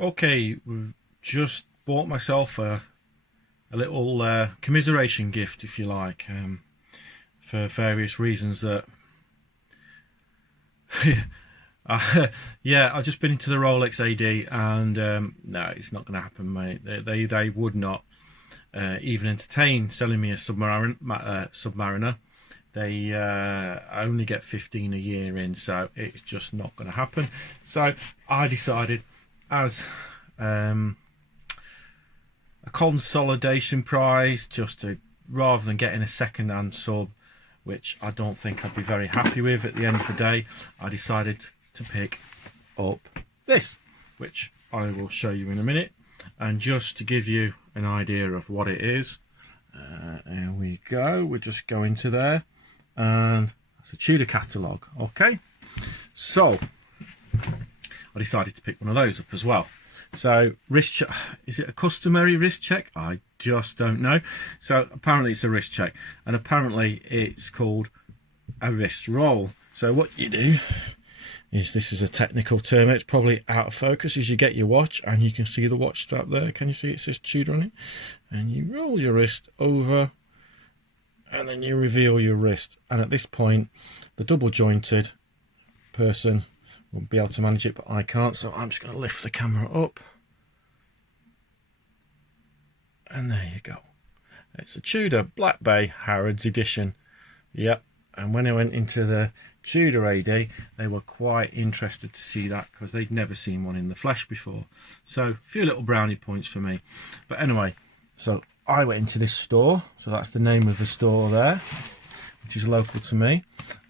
Okay, we've just bought myself a little commiseration gift, if you like, for various reasons that yeah, I've just been into the Rolex AD and no, it's not going to happen, mate. They would not even entertain selling me a Submariner. They only get 15 a year in, so it's just not going to happen. So I decided, as a consolidation prize, just to, rather than getting a second-hand sub, which I don't think I'd be very happy with at the end of the day, I decided to pick up this, which I will show you in a minute. And just to give you an idea of what it is, there we go, we'll just go into there, and it's a Tudor catalogue. Okay, so I decided to pick one of those up as well. So wrist check, is it a customary wrist check? I just don't know. So apparently it's a wrist check, and apparently it's called a wrist roll. So what you do is, this is a technical term, it's probably out of focus, is you get your watch and you can see the watch strap there. Can you see it says Tudor on it? And you roll your wrist over and then you reveal your wrist. And at this point, the double jointed person will be able to manage it, but I can't, so I'm just going to lift the camera up. And there you go. It's a Tudor Black Bay Harrods edition. Yep. And when I went into the Tudor AD, they were quite interested to see that, because they'd never seen one in the flesh before. So a few little brownie points for me. But anyway, so I went into this store. So that's the name of the store there, which is local to me.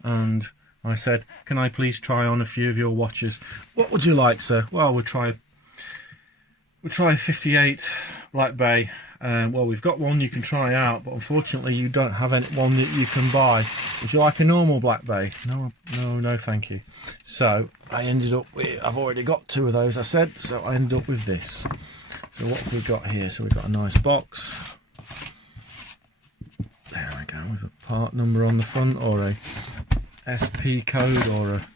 And I said, can I please try on a few of your watches? What would you like, sir? Well, we'll try 58 Black Bay. Well, we've got one you can try out, but unfortunately you don't have one that you can buy. Would you like a normal Black Bay? No, thank you. So I ended up with, I've already got two of those, I said, so I ended up with this. So what have we got here? So we've got a nice box. There we go, with a part number on the front, or a SP code, or a,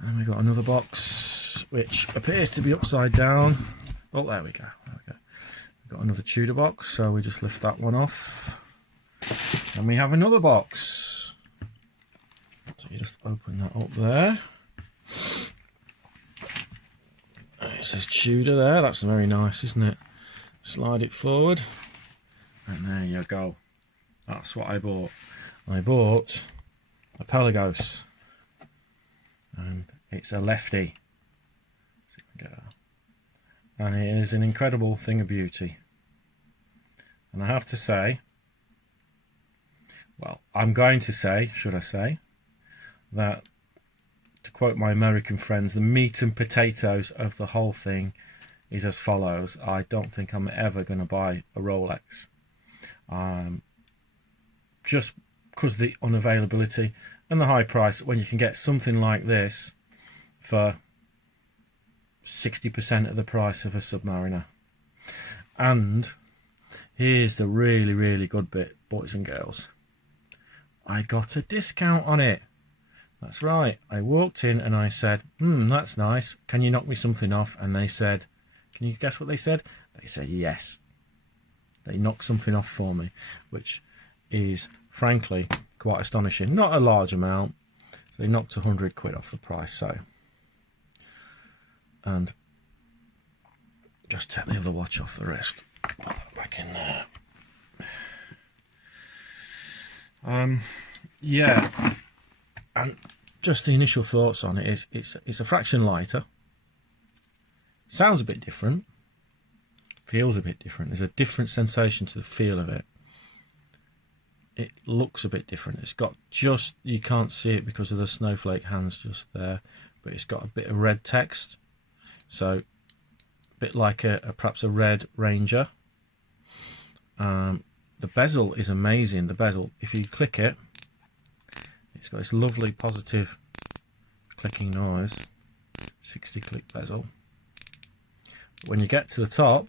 and we've got another box which appears to be upside down. Oh, there we go. We've got another Tudor box, so we just lift that one off, and we have another box. So you just open that up there. It says Tudor there. That's very nice, isn't it? Slide it forward, and there you go. That's what I bought. I bought a Pelagos, and it's a Lefty, and it is an incredible thing of beauty. And I have to say, well, I'm going to say, should I say, that, to quote my American friends, the meat and potatoes of the whole thing is as follows. I don't think I'm ever going to buy a Rolex, just because of the unavailability and the high price, when you can get something like this for 60% of the price of a Submariner. And here's the really, really good bit, boys and girls. I got a discount on it. That's right. I walked in and I said, that's nice. Can you knock me something off? And they said, can you guess what they said? They said yes. They knocked something off for me, which is frankly quite astonishing. Not a large amount. So they knocked 100 quid off the price. So, and just take the other watch off the wrist. Put that back in there. Yeah, and just the initial thoughts on it is it's a fraction lighter. Sounds a bit different. Feels a bit different. There's a different sensation to the feel of it. It looks a bit different. It's got just, you can't see it because of the snowflake hands just there, but it's got a bit of red text. So a bit like perhaps a red Ranger. The bezel is amazing. The bezel, if you click it, it's got this lovely positive clicking noise. 60 click bezel. But when you get to the top,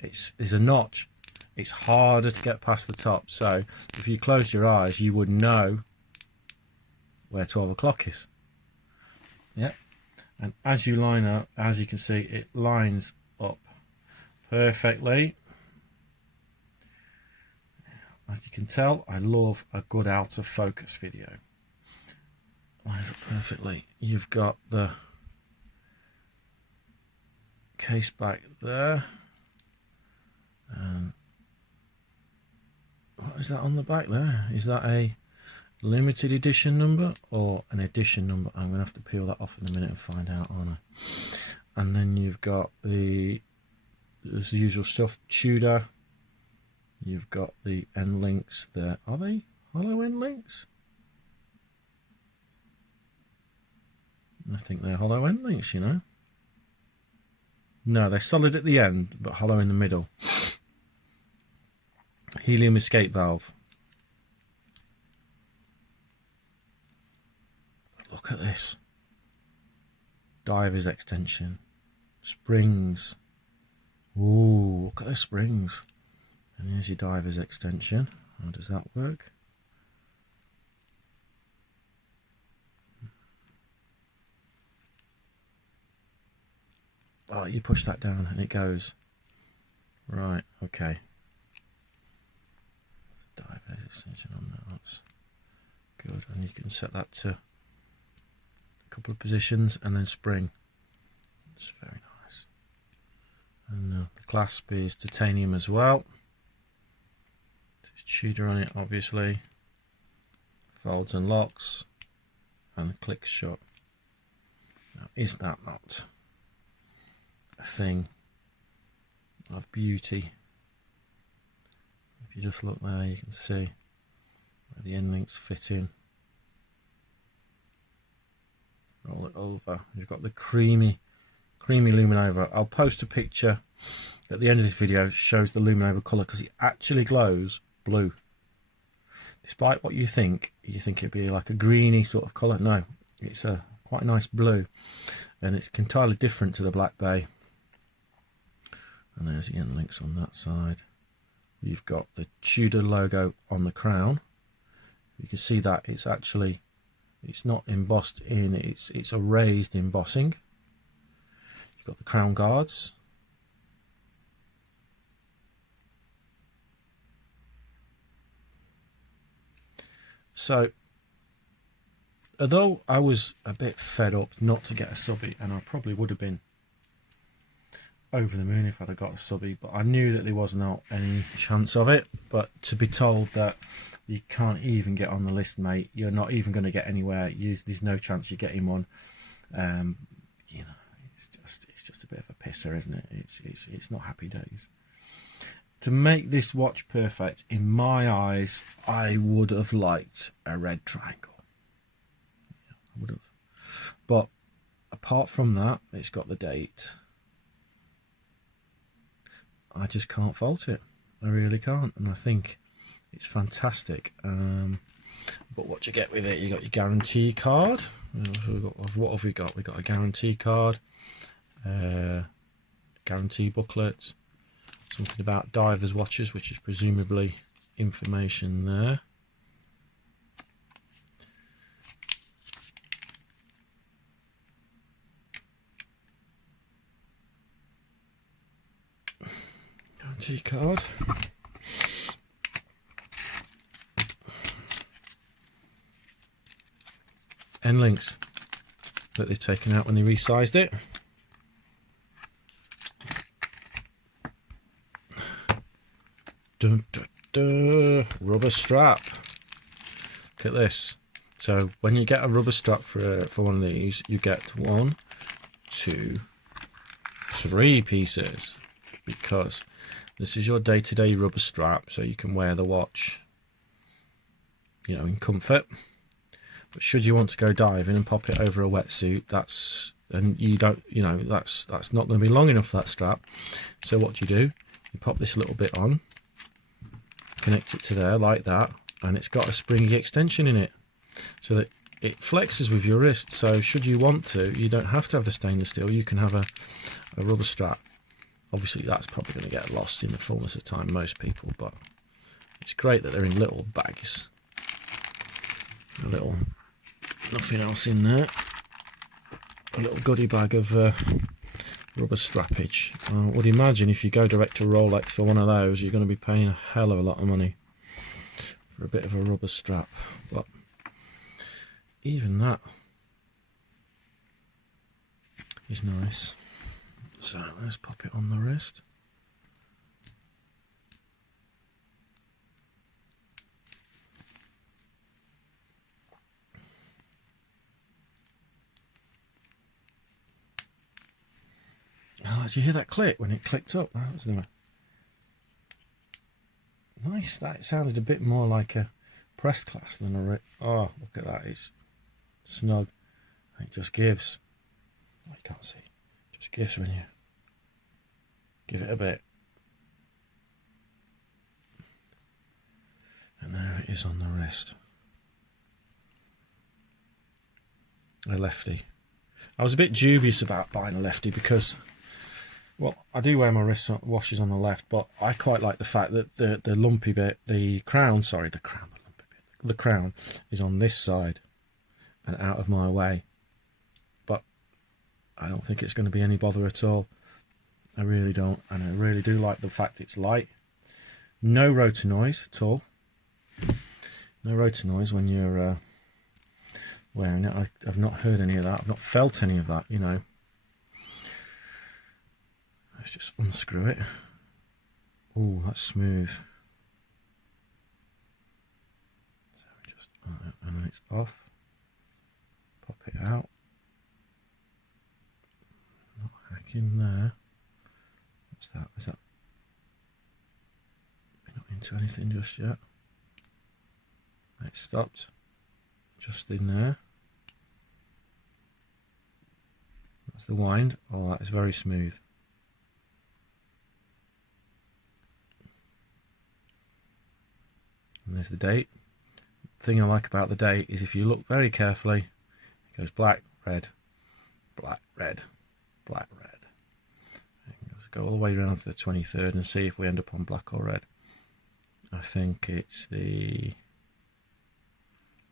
there's a notch. It's harder to get past the top. So if you close your eyes, you would know where 12 o'clock is. Yep. and as you line up, as you can see, it lines up perfectly. As you can tell, I love a good out of focus video. Lines up perfectly. You've got the case back there, and what is that on the back there? Is that a limited edition number or an edition number? I'm gonna have to peel that off in a minute and find out, aren't I? And then you've got the usual stuff, Tudor. You've got the end links there. Are they hollow end links? I think they're hollow end links, you know. No, they're solid at the end, but hollow in the middle. Helium escape valve. Look at this. Diver's extension. Springs. Ooh, look at the springs. And here's your diver's extension. How does that work? Oh, you push that down and it goes. Right, okay. Diver's extension on that. That's good. And you can set that to a couple of positions and then spring. It's very nice. And the clasp is titanium as well. There's Tudor on it, obviously. Folds and locks and clicks shut. Now, is that not a thing of beauty? If you just look there, you can see where the end links fit in. Roll it over. You've got the creamy luminova. I'll post a picture at the end of this video, shows the luminova colour, because it actually glows blue. Despite what you think it'd be like a greeny sort of colour. No, it's a quite nice blue, and it's entirely different to the Black Bay. And there's the end links on that side. You've got the Tudor logo on the crown. You can see that it's actually, it's not embossed in, it's a raised embossing. You've got the crown guards. So, although I was a bit fed up not to get a subby, and I probably would have been over the moon if I'd have got a subby, but I knew that there was not any chance of it. But to be told that you can't even get on the list, mate, you're not even going to get anywhere, there's no chance you're getting one, you know, it's just a bit of a pisser, isn't it? It's not happy days. To make this watch perfect, in my eyes, I would have liked a red triangle. Yeah, I would have. But apart from that, it's got the date. I just can't fault it. I really can't. And I think it's fantastic. But what you get with it, you got your guarantee card. What have we got? We got a guarantee card, guarantee booklet, something about divers watches, which is presumably information there. Guarantee card. End links that they've taken out when they resized it. Dun, dun, dun. Rubber strap. Look at this. So when you get a rubber strap for one of these, you get 1, 2, 3 pieces, because this is your day-to-day rubber strap, so you can wear the watch, you know, in comfort. But should you want to go diving and pop it over a wetsuit, and you don't, you know, that's not going to be long enough for that strap. So what do? You pop this little bit on, connect it to there like that, and it's got a springy extension in it, so that it flexes with your wrist. So should you want to, you don't have to have the stainless steel, you can have a rubber strap. Obviously that's probably going to get lost in the fullness of time, most people, but it's great that they're in little bags. A little, nothing else in there. a little goodie bag of rubber strappage. I would imagine if you go direct to Rolex for one of those, you're going to be paying a hell of a lot of money for a bit of a rubber strap. But even that is nice. So let's pop it on the wrist. Oh, did you hear that click when it clicked up? That was nice. That sounded a bit more like a press class than a... Oh, look at that. It's snug. It just gives. Oh, you can't see. It just gives when you give it a bit. And there it is on the wrist. A Lefty. I was a bit dubious about buying a Lefty because... Well, I do wear my wrist watches on the left, but I quite like the fact that the lumpy bit, the crown is on this side and out of my way. But I don't think it's going to be any bother at all. I really don't, and I really do like the fact it's light. No rotor noise at all. No rotor noise when you're wearing it. I've not heard any of that. I've not felt any of that, you know. Let's just unscrew it. Oh, that's smooth. So just, and then it's off. Pop it out. Not hack in there. What's that? Is that? We're not into anything just yet. It stopped. Just in there. That's the wind. Oh, that is very smooth. And there's the date. The thing I like about the date is if you look very carefully, it goes black, red, black, red, black, red. And go all the way around to the 23rd and see if we end up on black or red. I think it's the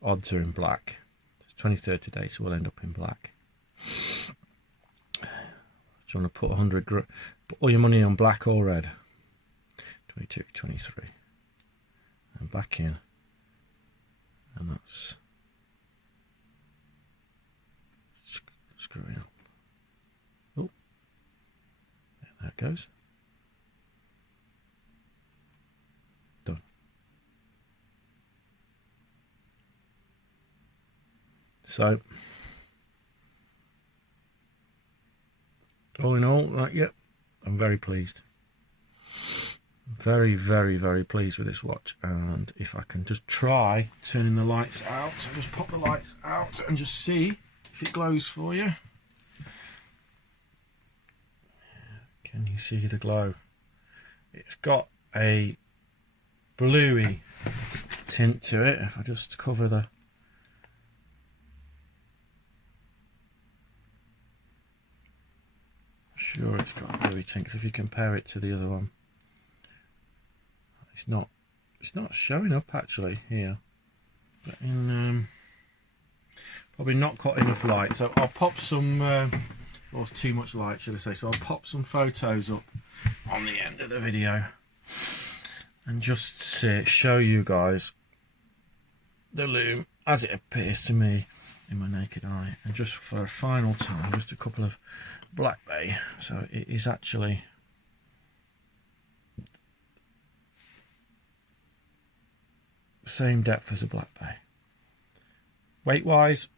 odds are in black. It's 23rd today, so we'll end up in black. Do you want to put 100? Put all your money on black or red. 22, 23. And back in, and that's screwing up. Oh, there it goes. Done. So, all in all, yep, I'm very pleased. Very, very, very pleased with this watch. And if I can just try turning the lights out, so just pop the lights out and just see if it glows for you. Can you see the glow? It's got a bluey tint to it. If I just cover the... Sure, it's got a bluey tint, because if you compare it to the other one, it's not showing up actually here, but in probably not got enough light. So I'll pop some or too much light, should I say. So I'll pop some photos up on the end of the video and just show you guys the loom as it appears to me in my naked eye. And just for a final time, just a couple of Black Bay. So it is actually same depth as a Black Bay. Weight wise,